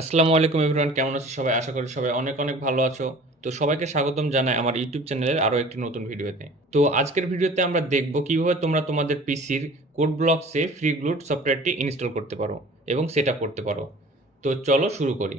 আসসালামু আলাইকুম এভরিওয়ান, কেমন আছো সবাই? আশা করি সবাই অনেক অনেক ভালো আছো। তো সবাইকে স্বাগতম জানাই আমার ইউটিউব চ্যানেলের আরো একটি নতুন ভিডিওতে। তো আজকের ভিডিওতে আমরা দেখব কিভাবে তোমরা তোমাদের পিসির কোড ব্লকসে ফ্রি গ্লুড সফটওয়্যারটি ইনস্টল করতে পারো এবং সেট আপ করতে পারো। তো চলো শুরু করি।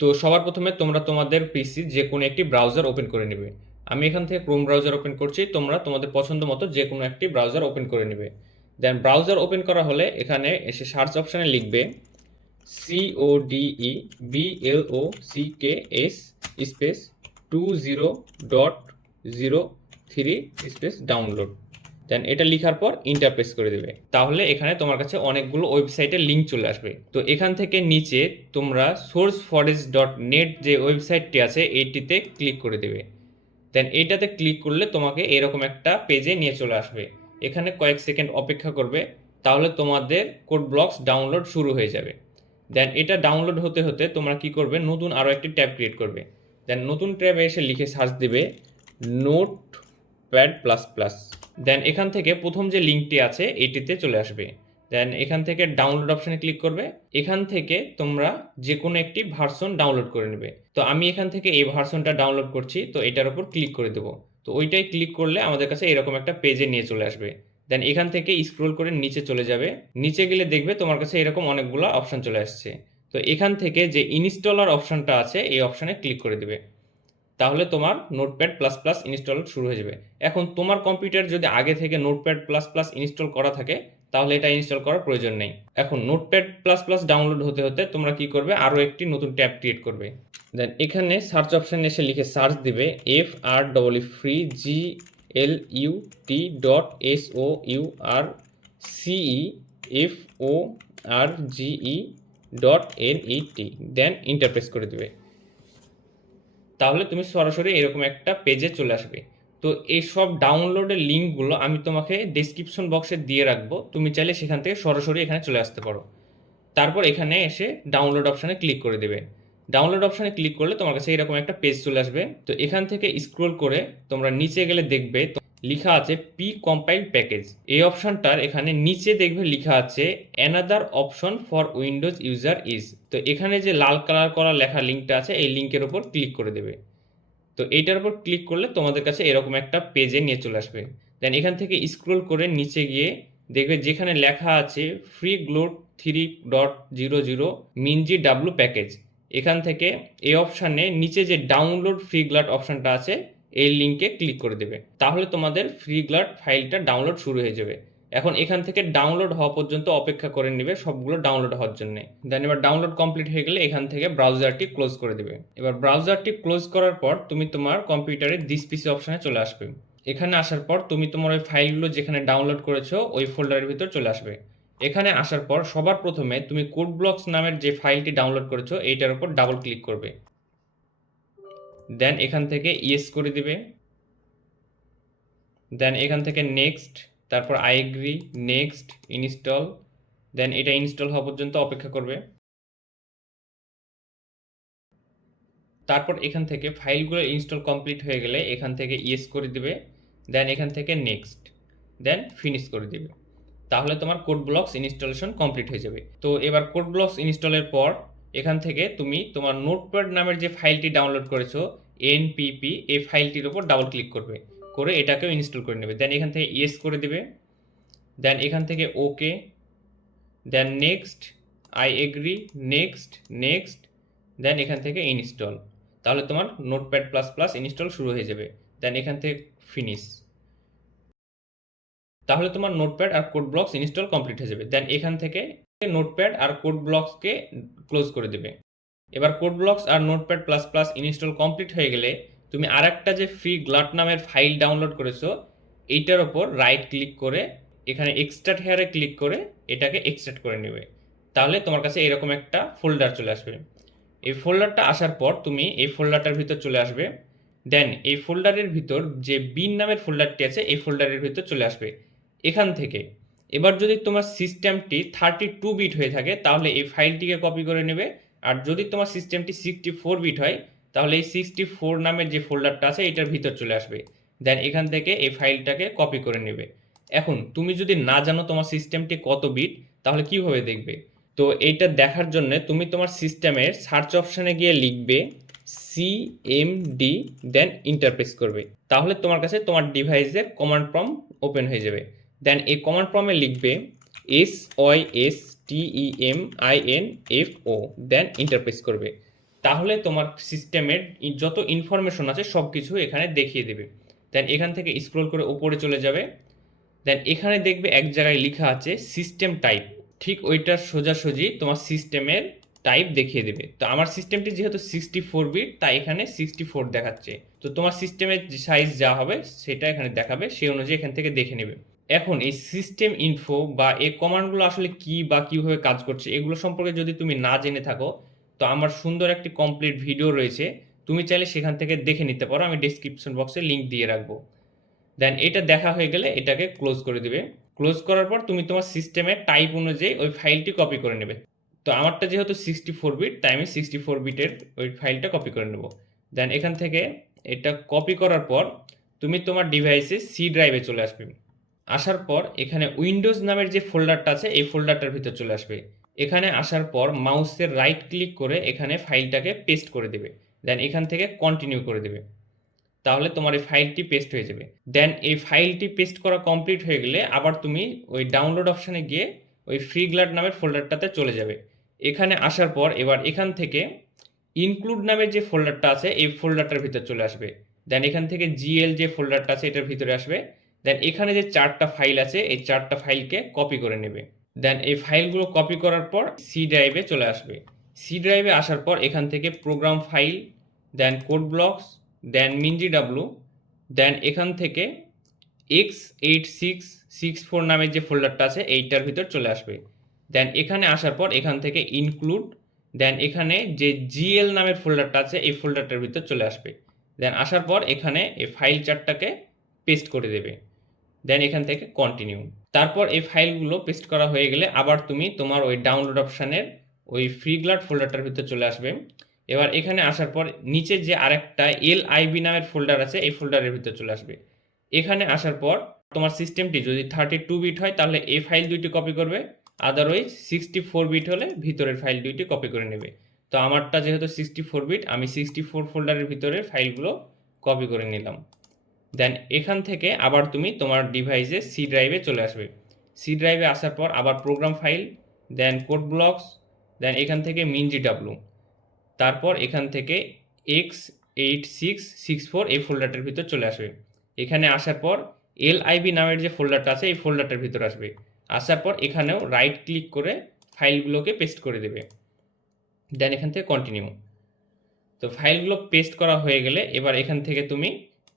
তো সবার প্রথমে তোমরা তোমাদের পিসির যে কোনো একটি ব্রাউজার ওপেন করে নেবে। আমি এখান থেকে ক্রোম ব্রাউজার ওপেন করছি, তোমরা তোমাদের পছন্দ মতো যে কোনো একটি ব্রাউজার ওপেন করে নেবে। দেন ব্রাউজার ওপেন করা হলে এখানে এসে সার্চ অপশানে লিখবে CODEBLOCKS স্পেস 20.03 স্পেস ডাউনলোড। দেন এটা লেখার পর ইন্টার প্রেস করে দেবে। তাহলে এখানে তোমার কাছে অনেকগুলো ওয়েবসাইটের লিঙ্ক চলে আসবে। তো এখান থেকে নিচে তোমরা sourceforest.net যে ওয়েবসাইটটি আছে এইটিতে ক্লিক করে দেবে। দেন এইটাতে ক্লিক করলে তোমাকে এরকম একটা পেজে নিয়ে চলে আসবে। এখানে কয়েক সেকেন্ড অপেক্ষা করবে, তাহলে তোমাদের কোড ব্লকস ডাউনলোড শুরু হয়ে যাবে। দেন এটা ডাউনলোড হতে হতে তোমরা কি করবে, নতুন আরও একটি ট্যাব ক্রিয়েট করবে। দেন নতুন ট্যাবে এসে লিখে সার্চ দিবে নোটপ্যাড প্লাস প্লাস। দেন এখান থেকে প্রথম যে লিঙ্কটি আছে এইটিতে চলে আসবে। দেন এখান থেকে ডাউনলোড অপশানে ক্লিক করবে। এখান থেকে তোমরা যে কোনো একটি ভার্সন ডাউনলোড করে নেবে। তো আমি এখান থেকে এই ভার্সনটা ডাউনলোড করছি, তো এটার উপর ক্লিক করে দেবো। তো ওইটাই ক্লিক করলে আমাদের কাছে এরকম একটা পেজে নিয়ে চলে আসবে। দেন এখান থেকে স্ক্রোল করে নিচে চলে যাবে। নিচে গেলে দেখবে তোমার কাছে এরকম অনেকগুলো অপশান চলে আসছে। তো এখান থেকে যে ইনস্টলার অপশানটা আছে এই অপশানে ক্লিক করে দেবে। তাহলে তোমার নোটপ্যাড প্লাস প্লাস ইনস্টল শুরু হয়ে যাবে। এখন তোমার কম্পিউটার যদি আগে থেকে নোটপ্যাড প্লাস প্লাস ইনস্টল করা থাকে তাহলে এটা ইনস্টল করার প্রয়োজন নেই। এখন নোটপ্যাড প্লাস প্লাস ডাউনলোড হতে হতে তোমরা কি করবে, আরও একটি নতুন ট্যাব ক্রিয়েট করবে। দেন এখানে সার্চ অপশানে এসে লিখে সার্চ দিবে FREE GLUT.SOURCEFORGE.NET। দেন ইন্টারপ্রেস করে দিবে। তাহলে তুমি সরাসরি এরকম একটা পেজে চলে আসবে। তো এই সব ডাউনলোডের লিঙ্কগুলো আমি তোমাকে ডেসক্রিপশন বক্সে দিয়ে রাখবো, তুমি চাইলে সেখান থেকে সরাসরি এখানে চলে আসতে পারো। তারপর এখানে এসে ডাউনলোড অপশানে ক্লিক করে দেবে। ডাউনলোড অপশানে ক্লিক করলে তোমার কাছে এরকম একটা পেজ চলে আসবে। তো এখান থেকে স্ক্রোল করে তোমরা নিচে গেলে দেখবে লেখা আছে পি কম্পাইল প্যাকেজ। এই অপশনটার এখানে নিচে দেখবে লেখা আছে another option for Windows user is. তো এখানে যে লাল কালার করা লেখা লিঙ্কটা আছে এই লিঙ্কের উপর ক্লিক করে দেবে। তো এইটার উপর ক্লিক করলে তোমাদের কাছে এরকম একটা পেজে নিয়ে চলে আসবে। দেন এখান থেকে স্ক্রোল করে নিচে গিয়ে দেখবে যেখানে লেখা আছে ফ্রি গ্লোড 3.00 মিনজি ডাব্লু প্যাকেজ, এখান থেকে এই অপশানে নিচে যে ডাউনলোড ফ্রি গ্লাড অপশানটা আছে এই লিঙ্কে ক্লিক করে দেবে। তাহলে তোমাদের ফ্রি গ্লাড ফাইলটা ডাউনলোড শুরু হয়ে যাবে। এখন এখান থেকে ডাউনলোড হওয়া পর্যন্ত অপেক্ষা করে নেবে সবগুলো ডাউনলোড হওয়ার জন্য। দেন এবার ডাউনলোড কমপ্লিট হয়ে গেলে এখান থেকে ব্রাউজারটি ক্লোজ করে দেবে। এবার ব্রাউজারটি ক্লোজ করার পর তুমি তোমার কম্পিউটারে দিস পিসি অপশানে চলে আসবে। এখানে আসার পর তুমি তোমার ওই ফাইলগুলো যেখানে ডাউনলোড করেছো ওই ফোল্ডারের ভিতর চলে আসবে। এখানে আসার পর সবার প্রথমে তুমি কোড ব্লকস নামের যে ফাইলটি ডাউনলোড করেছো এইটার উপর ডাবল ক্লিক করবে। দেন এখান থেকে ইয়েস করে দিবে। দেন এখান থেকে নেক্সট, তারপর আই এগ্রি, নেক্সট, ইনস্টল। দেন এটা ইনস্টল হওয়া পর্যন্ত অপেক্ষা করবে। তারপর এখান থেকে ফাইলগুলো ইনস্টল কমপ্লিট হয়ে গেলে এখান থেকে ইয়েস করে দিবে। দেন এখান থেকে নেক্সট, দেন ফিনিশ করে দিবে। তাহলে তোমার কোড ব্লকস ইনস্টলেশন কমপ্লিট হয়ে যাবে। তো এবার কোড ব্লকস ইনস্টলের পর এখান থেকে তুমি তোমার নোটপ্যাড নামের যে ফাইলটি ডাউনলোড করেছো এনপিপি, এই ফাইলটির উপর ডাবল ক্লিক করবে, করে এটাকেও ইনস্টল করে নেবে। দেন এখান থেকে ইয়েস করে দিবে। দেন এখান থেকে okay, then next, I agree, next, next, then এখান থেকে ইনস্টল। তাহলে তোমার নোটপ্যাড প্লাস প্লাস ইনস্টল শুরু হয়ে যাবে। দেন এখান থেকে ফিনিশ। তাহলে তোমার নোটপ্যাড আর কোড ব্লকস ইনস্টল কমপ্লিট হয়ে যাবে। দেন এখান থেকে নোটপ্যাড আর কোড ব্লকসকে ক্লোজ করে দেবে। এবার কোড ব্লকস আর Notepad plus plus install complete হয়ে গেলে তুমি আরেকটা যে ফ্রি গ্লাট নামের ফাইল ডাউনলোড করেছো এইটার ওপর রাইট ক্লিক করে এখানে এক্সট্রাক্ট হেয়ারে ক্লিক করে এটাকে এক্সট্রাক্ট করে নেবে। তাহলে তোমার কাছে এরকম একটা ফোল্ডার চলে আসবে। এই ফোল্ডারটা আসার পর তুমি এই ফোল্ডারটার ভিতর চলে আসবে। দেন এই ফোল্ডারের ভিতর যে বিন নামের ফোল্ডারটি আছে এই ফোল্ডারের ভিতর চলে আসবে। এখান থেকে এবার যদি তোমার সিস্টেমটি 32 বিট হয়ে থাকে তাহলে এই ফাইলটিকে কপি করে নেবে। আর যদি তোমার সিস্টেমটি 64 বিট হয় তাহলে এই 64 নামের যে ফোল্ডারটা আছে এটার ভিতর চলে আসবে। দেন এখান থেকে এই ফাইলটাকে কপি করে নেবে। এখন তুমি যদি না জানো তোমার সিস্টেমটি কত বিট, তাহলে কিভাবে দেখবে? তো এইটা দেখার জন্য তুমি তোমার সিস্টেমের সার্চ অপশানে গিয়ে লিখবে সিএমডি, দেন ইন্টার প্রেস করবে। তাহলে তোমার কাছে তোমার ডিভাইসের কমান্ড প্রম্পট ওপেন হয়ে যাবে। দেন এই কমান্ড প্রম্পটে লিখবে SYSTEMINFO, দেন ইন্টার প্রেস করবে। তাহলে তোমার সিস্টেমের যত ইনফরমেশন আছে সব কিছু এখানে দেখিয়ে দেবে। দেন এখান থেকে স্ক্রল করে উপরে চলে যাবে। দেন এখানে দেখবে এক জায়গায় লেখা আছে সিস্টেম টাইপ, ঠিক ওইটার সোজাসুজি তোমার সিস্টেমের টাইপ দেখিয়ে দেবে। তো আমার সিস্টেমটি যেহেতু 64 বিট, তাই এখানে 64 দেখাচ্ছে। তো তোমার সিস্টেমের সাইজ যা হবে সেটা এখানে দেখাবে, সেই অনুযায়ী এখান থেকে দেখে নেবে। এখন এই সিস্টেম ইনফো বা এই কমান্ডগুলো আসলে কি বা কিভাবে কাজ করছে এগুলো সম্পর্কে যদি তুমি না জেনে থাকো, তো আমার সুন্দর একটি কমপ্লিট ভিডিও রয়েছে, তুমি চাইলে সেখান থেকে দেখে নিতে পারো, আমি ডেসক্রিপশন বক্সে লিঙ্ক দিয়ে রাখবো। দেন এটা দেখা হয়ে গেলে এটাকে ক্লোজ করে দিবে। ক্লোজ করার পর তুমি তোমার সিস্টেমের টাইপ অনুযায়ী ওই ফাইলটি কপি করে নেবে। তো আমারটা যেহেতু 64 বিট, তাই আমি 64 বিটের ওই ফাইলটা কপি করে নেব। দেন এখান থেকে এটা কপি করার পর তুমি তোমার ডিভাইসে সি ড্রাইভে চলে আসবে। আসার পর এখানে উইন্ডোজ নামের যে ফোল্ডারটা আছে এই ফোল্ডারটার ভিতর চলে আসবে। এখানে আসার পর মাউসের রাইট ক্লিক করে এখানে ফাইলটাকে পেস্ট করে দেবে। দেন এখান থেকে কন্টিনিউ করে দেবে। তাহলে তোমার এই ফাইলটি পেস্ট হয়ে যাবে। দেন এই ফাইলটি পেস্ট করা কমপ্লিট হয়ে গেলে আবার তুমি ওই ডাউনলোড অপশানে গিয়ে ওই ফ্রিগ্লাড নামের ফোল্ডারটাতে চলে যাবে। এখানে আসার পর এবার এখান থেকে ইনক্লুড নামের যে ফোল্ডারটা আছে এই ফোল্ডারটার ভিতর চলে আসবে। দেন এখান থেকে জিএল যে ফোল্ডারটা আছে এটার ভিতরে আসবে। দেন এখানে যে 4টা ফাইল আছে এই 4টা ফাইলকে কপি করে নেবে। দেন এই ফাইলগুলো কপি করার পর সি ড্রাইভে চলে আসবে। সি ড্রাইভে আসার পর এখান থেকে প্রোগ্রাম ফাইল, দেন কোড ব্লকস, দেন mingw, দেন এখান থেকে x8664 নামের যে ফোল্ডারটা আছে এইটার ভিতর চলে আসবে। দেন এখানে আসার পর এখান থেকে ইনক্লুড, দেন এখানে যে জিএল নামের ফোল্ডারটা আছে এই ফোল্ডারটার ভিতর চলে আসবে। দেন আসার পর এখানে এই ফাইল 4টাকে পেস্ট করে দেবে। দেন এখান থেকে কন্টিনিউ। তারপর এই ফাইলগুলো পেস্ট করা হয়ে গেলে আবার তুমি তোমার ওই ডাউনলোড অপশানের ওই ফ্রিগ্লাড ফোল্ডারটার ভিতর চলে আসবে। এবার এখানে আসার পর নিচে যে আরেকটা LIB নামের ফোল্ডার আছে এই ফোল্ডারের ভিতর চলে আসবে। এখানে আসার পর তোমার সিস্টেমটি যদি 32 বিট হয় তাহলে এই ফাইল দুইটি কপি করবে, আদারওয়াইজ 64 বিট হলে ভিতরের ফাইল দুইটি কপি করে নেবে। তো আমারটা যেহেতু 64 বিট, আমি 64 ফোল্ডারের ভিতরের ফাইলগুলো কপি করে নিলাম। দেন এখান থেকে আবার তুমি তোমার ডিভাইসে সি ড্রাইভে চলে আসবে। সি ড্রাইভে আসার পর আবার প্রোগ্রাম ফাইল, দেন কোড ব্লকস, দেন এখান থেকে mingw, তারপর এখান থেকে x8664 এই ফোল্ডারটার ভিতর চলে আসবে। এখানে আসার পর LIB নামের যে ফোল্ডারটা আছে এই ফোল্ডারটার ভিতর আসবে। আসার পর এখানেও রাইট ক্লিক করে ফাইলগুলোকে পেস্ট করে দেবে। দেন এখান থেকে কন্টিনিউ। তো ফাইলগুলো পেস্ট করা হয়ে গেলে এবার এখান থেকে তুমি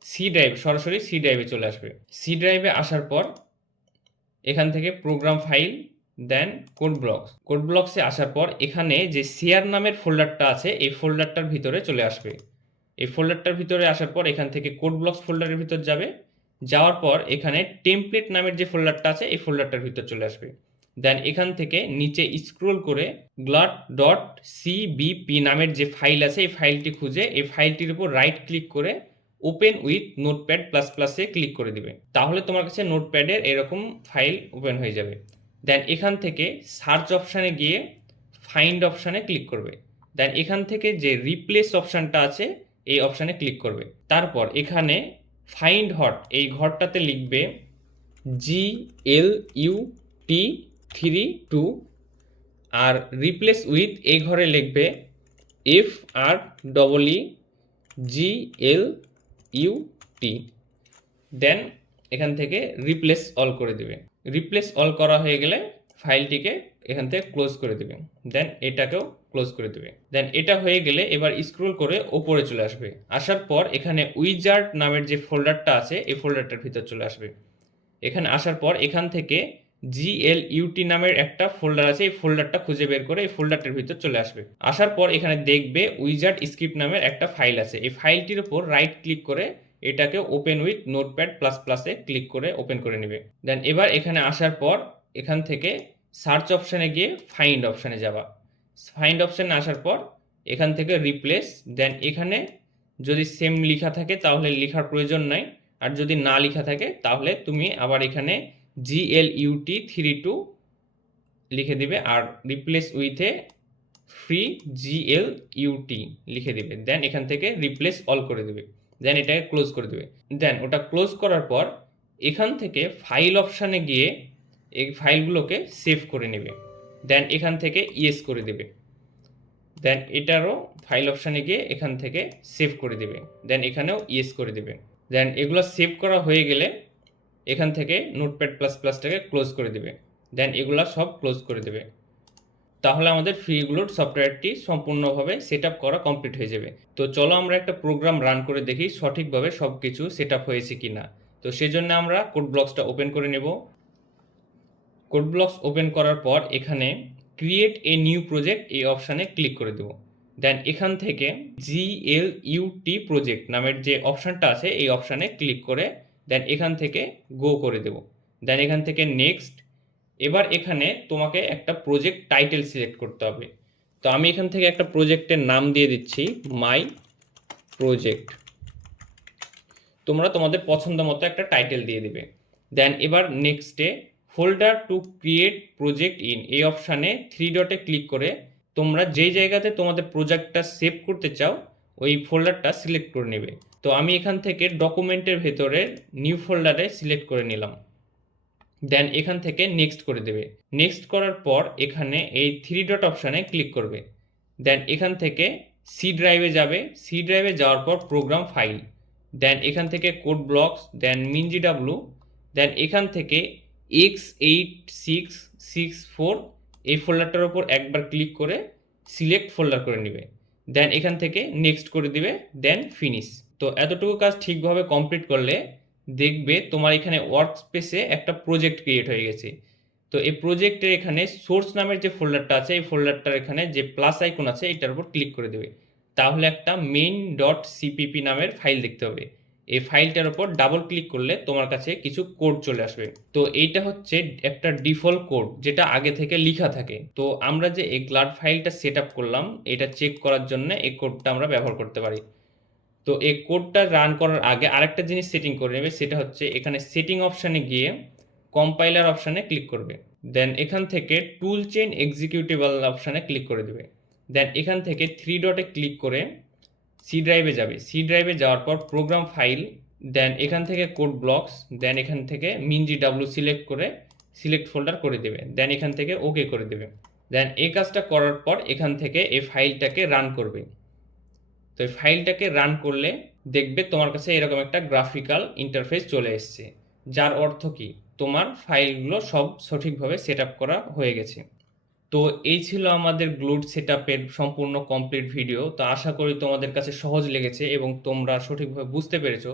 সি ড্রাইভ, সরাসরি সি ড্রাইভে চলে আসবে। সি ড্রাইভে আসার পর এখান থেকে প্রোগ্রাম ফাইল, দেন কোড ব্লকসে আসার পর এখানে যে শেয়ার নামের ফোল্ডারটা আছে এই ফোল্ডারটার ভিতরে চলে আসবে। এই ফোল্ডারটার ভিতরে আসার পর এখান থেকে কোড ব্লকস ফোল্ডারের ভিতর যাবে। যাওয়ার পর এখানে টেমপ্লেট নামের যে ফোল্ডারটা আছে এই ফোল্ডারটার ভিতর চলে আসবে। দেন এখান থেকে নিচে স্ক্রোল করে glut.cbp নামের যে ফাইল আছে এই ফাইলটি খুঁজে এই ফাইলটির উপর রাইট ক্লিক করে ওপেন উইথ নোটপ্যাড প্লাস প্লাসে ক্লিক করে দিবে। তাহলে তোমার কাছে নোটপ্যাডের এরকম ফাইল ওপেন হয়ে যাবে। দেন এখান থেকে সার্চ অপশানে গিয়ে ফাইন্ড অপশানে ক্লিক করবে। দেন এখান থেকে যে রিপ্লেস অপশানটা আছে এই অপশানে ক্লিক করবে। তারপর এখানে ফাইন্ড হট এই ঘরটাতে লিখবে GLUT32, আর রিপ্লেস উইথ এই ঘরে লিখবে FREEGLUT। দেন এখান থেকে রিপ্লেস অল করে দেবে। রিপ্লেস অল করা হয়ে গেলে ফাইলটিকে এখান থেকে ক্লোজ করে দেবে। দেন এটাকেও ক্লোজ করে দেবে। দেন এটা হয়ে গেলে এবার স্ক্রল করে ওপরে চলে আসবে। আসার পর এখানে উইজার্ড নামের যে ফোল্ডারটা আছে এই ফোল্ডারটার ভিতর চলে আসবে। এখানে আসার পর এখান থেকে GLUT নামের একটা ফোল্ডার আছে এই ফোল্ডারটা খুঁজে বের করে এই ফোল্ডারটার ভিতর চলে আসবে। আসার পর এখানে দেখবে উইজার্ড স্ক্রিপ্ট নামের একটা ফাইল আছে, এই ফাইলটির উপর রাইট ক্লিক করে এটাকে ওপেন উইথ নোটপ্যাড প্লাস প্লাসে ক্লিক করে ওপেন করে নেবে। দেন এবার এখানে আসার পর এখান থেকে সার্চ অপশানে গিয়ে ফাইন্ড অপশানে যাবা। ফাইন্ড অপশানে আসার পর এখান থেকে রিপ্লেস, দেন এখানে যদি সেম লেখা থাকে তাহলে লেখার প্রয়োজন নাই, আর যদি না লেখা থাকে তাহলে তুমি আবার এখানে GLUT32 লিখে দিবে আর রিপ্লেস উইথে ফ্রি GLUT লিখে দিবে। দেন এখান থেকে রিপ্লেস অল করে দিবে। দেন এটাকে ক্লোজ করে দেবে। দেন ওটা ক্লোজ করার পর এখান থেকে ফাইল অপশানে গিয়ে এই ফাইলগুলোকে সেভ করে নেবে। দেন এখান থেকে ইয়েস করে দেবে। দেন এটারও ফাইল অপশানে গিয়ে এখান থেকে সেভ করে দেবে। দেন এখানেও ইয়েস করে দেবে। দেন এগুলো সেভ করা হয়ে গেলে এখান থেকে নোটপ্যাড প্লাস প্লাসটাকে ক্লোজ করে দেবে। দেন এগুলা সব ক্লোজ করে দেবে। তাহলে আমাদের ফ্রিগুলোর সফটওয়্যারটি সম্পূর্ণভাবে সেট আপ করা কমপ্লিট হয়ে যাবে। তো চলো আমরা একটা প্রোগ্রাম রান করে দেখি সঠিকভাবে সব কিছু সেট আপ হয়েছে কি না। তো সেজন্য আমরা কোড ব্লকসটা ওপেন করে নেব। কোড ব্লকস ওপেন করার পর এখানে ক্রিয়েট এ নিউ প্রজেক্ট এই অপশানে ক্লিক করে দেব। দেন এখান থেকে GLUT প্রজেক্ট নামের যে অপশানটা আছে এই অপশানে ক্লিক করে দেন এখান থেকে গো করে দেব। দেন এখান থেকে নেক্সট। এবার এখানে তোমাকে একটা প্রজেক্ট টাইটেল সিলেক্ট করতে হবে। তো আমি এখান থেকে একটা প্রজেক্টের নাম দিয়ে দিচ্ছি মাই প্রজেক্ট। তোমরা তোমাদের পছন্দ মতো একটা টাইটেল দিয়ে দিবে। দেন এবার নেক্সটে folder to create project in এই অপশানে 3 ডটে ক্লিক করে তোমরা যেই জায়গাতে তোমাদের প্রজেক্টটা সেভ করতে চাও ওই ফোল্ডারটা সিলেক্ট করে নেবে। তো আমি এখান থেকে ডকুমেন্টের ভেতরে নিউ ফোল্ডারে সিলেক্ট করে নিলাম। দেন এখান থেকে নেক্সট করে দেবে। নেক্সট করার পর এখানে এই 3 ডট অপশানে ক্লিক করবে। দেন এখান থেকে সি ড্রাইভে যাবে। সি ড্রাইভে যাওয়ার পর প্রোগ্রাম ফাইল। দেন এখান থেকে কোড ব্লকস। দেন minGW। দেন এখান থেকে x8664 এই ফোল্ডারটার উপর একবার ক্লিক করে সিলেক্ট ফোল্ডার করে নেবে। দেন এখান থেকে নেক্সট করে দিবে। Then finish. তো এতটুকু কাজ ঠিকভাবে কমপ্লিট করলে দেখবে তোমার এখানে ওয়ার্কস্পেসে একটা প্রজেক্ট ক্রিয়েট হয়ে গেছে। তো এই প্রজেক্টের এখানে সোর্স নামের যে ফোল্ডারটা আছে এই ফোল্ডারটার এখানে যে প্লাস আইকন আছে এটার উপর ক্লিক করে দেবে। তাহলে একটা main.cpp নামের ফাইল দেখতে হবে। এই ফাইলটার উপর ডাবল ক্লিক করলে তোমার কাছে কিছু কোড চলে আসবে। তো এইটা হচ্ছে একটা ডিফল্ট কোড যেটা আগে থেকে লেখা থাকে। তো আমরা যে এই গ্লাড ফাইলটা সেট আপ করলাম এটা চেক করার জন্য এই কোডটা আমরা ব্যবহার করতে পারি। তো এই কোডটা রান করার আগে আরেকটা জিনিস সেটিং করে নেবে, সেটা হচ্ছে এখানে সেটিং অপশানে গিয়ে কম্পাইলার অপশানে ক্লিক করবে। দেন এখান থেকে টুল চেইন এক্সিকিউটেবল অপশানে ক্লিক করে দেবে। দেন এখান থেকে 3 ডটে ক্লিক করে সি ড্রাইভে যাবে। সি ড্রাইভে যাওয়ার পর প্রোগ্রাম ফাইল। দেন এখান থেকে কোড ব্লকস। দেন এখান থেকে minGW সিলেক্ট করে সিলেক্ট ফোল্ডার করে দেবে। দেন এখান থেকে ওকে করে দেবে। দেন এই কাজটা করার পর এখান থেকে এই ফাইলটাকে রান করবে। তো এই ফাইলটাকে রান করলে দেখবে তোমার কাছে এরকম একটা গ্রাফিক্যাল ইন্টারফেস চলে এসছে, যার অর্থ কি তোমার ফাইলগুলো সব সঠিকভাবে সেট আপ করা হয়ে গেছে। তো এই ছিল আমাদের গ্লুড সেট আপের সম্পূর্ণ কমপ্লিট ভিডিও। তো আশা করি তোমাদের কাছে সহজ লেগেছে এবং তোমরা সঠিকভাবে বুঝতে পেরেছো।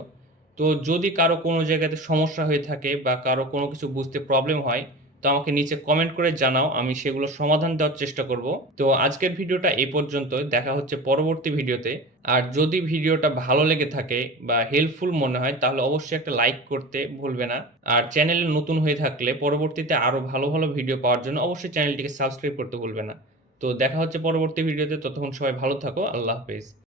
তো যদি কারো কোনো জায়গাতে সমস্যা হয়ে থাকে বা কারো কোনো কিছু বুঝতে প্রবলেম হয় তো আমাকে নিচে কমেন্ট করে জানাও, আমি সেগুলো সমাধান দেওয়ার চেষ্টা করব। তো আজকের ভিডিওটা এই পর্যন্ত, দেখা হচ্ছে পরবর্তী ভিডিওতে। আর যদি ভিডিওটা ভালো লেগে থাকে বা হেল্পফুল মনে হয় তাহলে অবশ্যই একটা লাইক করতে ভুলবে না। আর চ্যানেলে নতুন হয়ে থাকলে পরবর্তীতে আরও ভালো ভালো ভিডিও পাওয়ার জন্য অবশ্যই চ্যানেলটিকে সাবস্ক্রাইব করতে ভুলবে না। তো দেখা হচ্ছে পরবর্তী ভিডিওতে, ততক্ষণ সবাই ভালো থাকো। আল্লাহ হাফেজ।